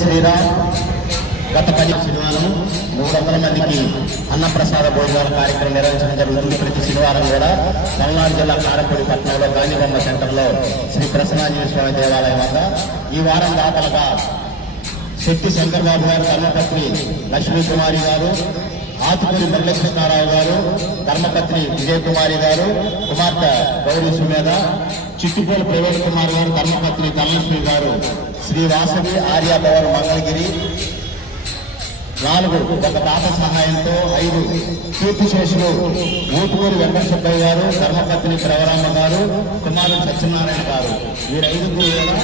శ్రీరామ్ గత పది శనివారం మూడు వందల మందికి అన్నప్రసాద భోజనాల కార్యక్రమం నిర్వహించడం జరుగుతుంది. ప్రతి శనివారం కూడా తమిళనాడు జిల్లా కారంపూడి పట్టణంలో గాంధీబొమ్మ సెంటర్లో శ్రీ ప్రసన్నాంజలి స్వామి దేవాలయం వద్ద ఈ వారం దాతలుగా శక్తి శంకర్బాబు గారు కర్మపత్ని లక్ష్మీ కుమారి గారు ఆతుకూరి మురళీకృష్ణారావు గారు ధర్మపత్ని విజయకుమారి గారు కుమార్తె గౌరీ సుమేధ చిట్టుపూలు ప్రవీణ్ కుమార్ గారు ధర్మపత్ని ధనలక్ష్మి గారు శ్రీ వాసవి ఆర్యాభవన్ మంగళగిరి నాలుగు ఒక తాత సహాయంతో ఐదు కీర్తిశేషులు ఊటుకూరి వెంకట సుబ్బయ్య గారు ధర్మపత్ని ప్రవరమ్మ గారు కుమారుడు సత్యనారాయణ గారు. వీరైదుగురు కూడా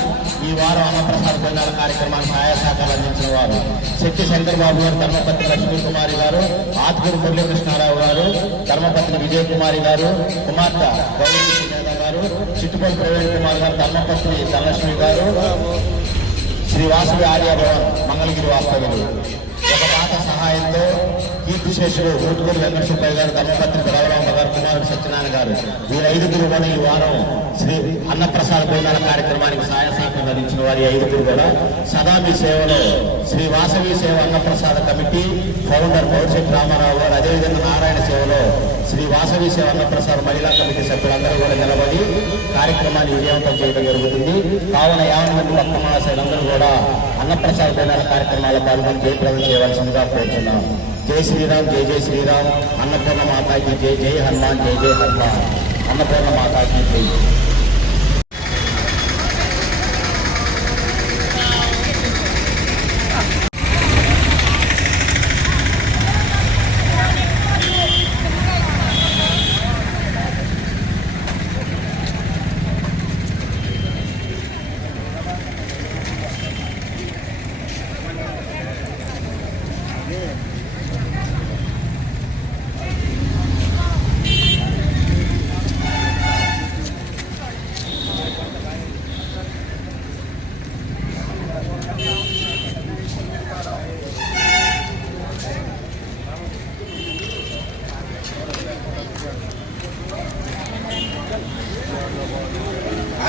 ఈ వారం అన్నప్రసాద భోజనాల కార్యక్రమానికి సహాయ సహకారాలు అందించిన వారు. శక్తి శంకర్బాబు గారు ధర్మపత్ని లక్ష్మీ కుమారి గారు ఆతుకూరు మురళీకృష్ణారావు గారు ధర్మపత్ని విజయ కుమారి గారు కుమార్తె గౌరీ గారు చిట్టుపల్లి ప్రవీణ్ కుమార్ గారు ధర్మపత్ని ధనలక్ష్మి గారు శ్రీ వాసవి మంగళగిరి వాస్తవులు ఒక పాత సహాయంతో కీర్తిశేషులు ఊటుకూరు వెంకట సుబ్బయ్య గారు ధర్మపత్రి ద్రవరామ గారు కుమారుడు సత్యనారాయణ గారు వీరైదుగురు కూడా ఈ వారం శ్రీ అన్నప్రసాద భోజనాల కార్యక్రమానికి సహాయ సహకారం అందించిన వారి ఐదుగురు కూడా సదా మీ సేవలో శ్రీ వాసవి సేవ అన్నప్రసాద కమిటీ ఫౌండర్ భవిష్యత్ రామారావు గారు అదేవిధంగా నారాయణ సేవలో శ్రీ వాసవి సేవ అన్నప్రసాద మహిళా కమిటీ సభ్యులందరూ కూడా నిలబడి కార్యక్రమాన్ని విజయవంతం చేయడం జరుగుతుంది. కావున యాభై మంది భక్త మహాశైలందరూ కూడా అన్నప్రసాద భోజనాల కార్యక్రమాల్లో పాల్గొని జయప్రదం చేయవలసిందిగా కోరుతున్నాం జై శ్రీరామ్ జై జై శ్రీరామ్. అన్నపూర్ణ మాతాకి జై జై హనుమాన్ జై జై హనుమాన్. అన్నపూర్ణ మాతాకి జై.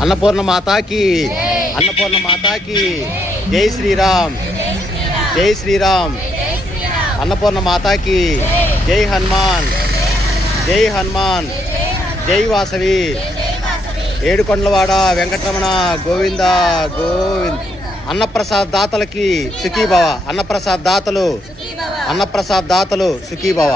అన్నపూర్ణ మాతాకి అన్నపూర్ణ మాతాకి జై శ్రీరామ్ జై శ్రీరామ్. అన్నపూర్ణ మాతాకి జై హనుమాన్ జై హనుమాన్ జై వాసవి. ఏడుకొండలవాడ వెంకటరమణ గోవింద గోవింద్. అన్నప్రసాద్ దాతలకి సుఖీభవ అన్నప్రసాద్ దాతలు అన్నప్రసాద్ దాతలు సుఖీభవ.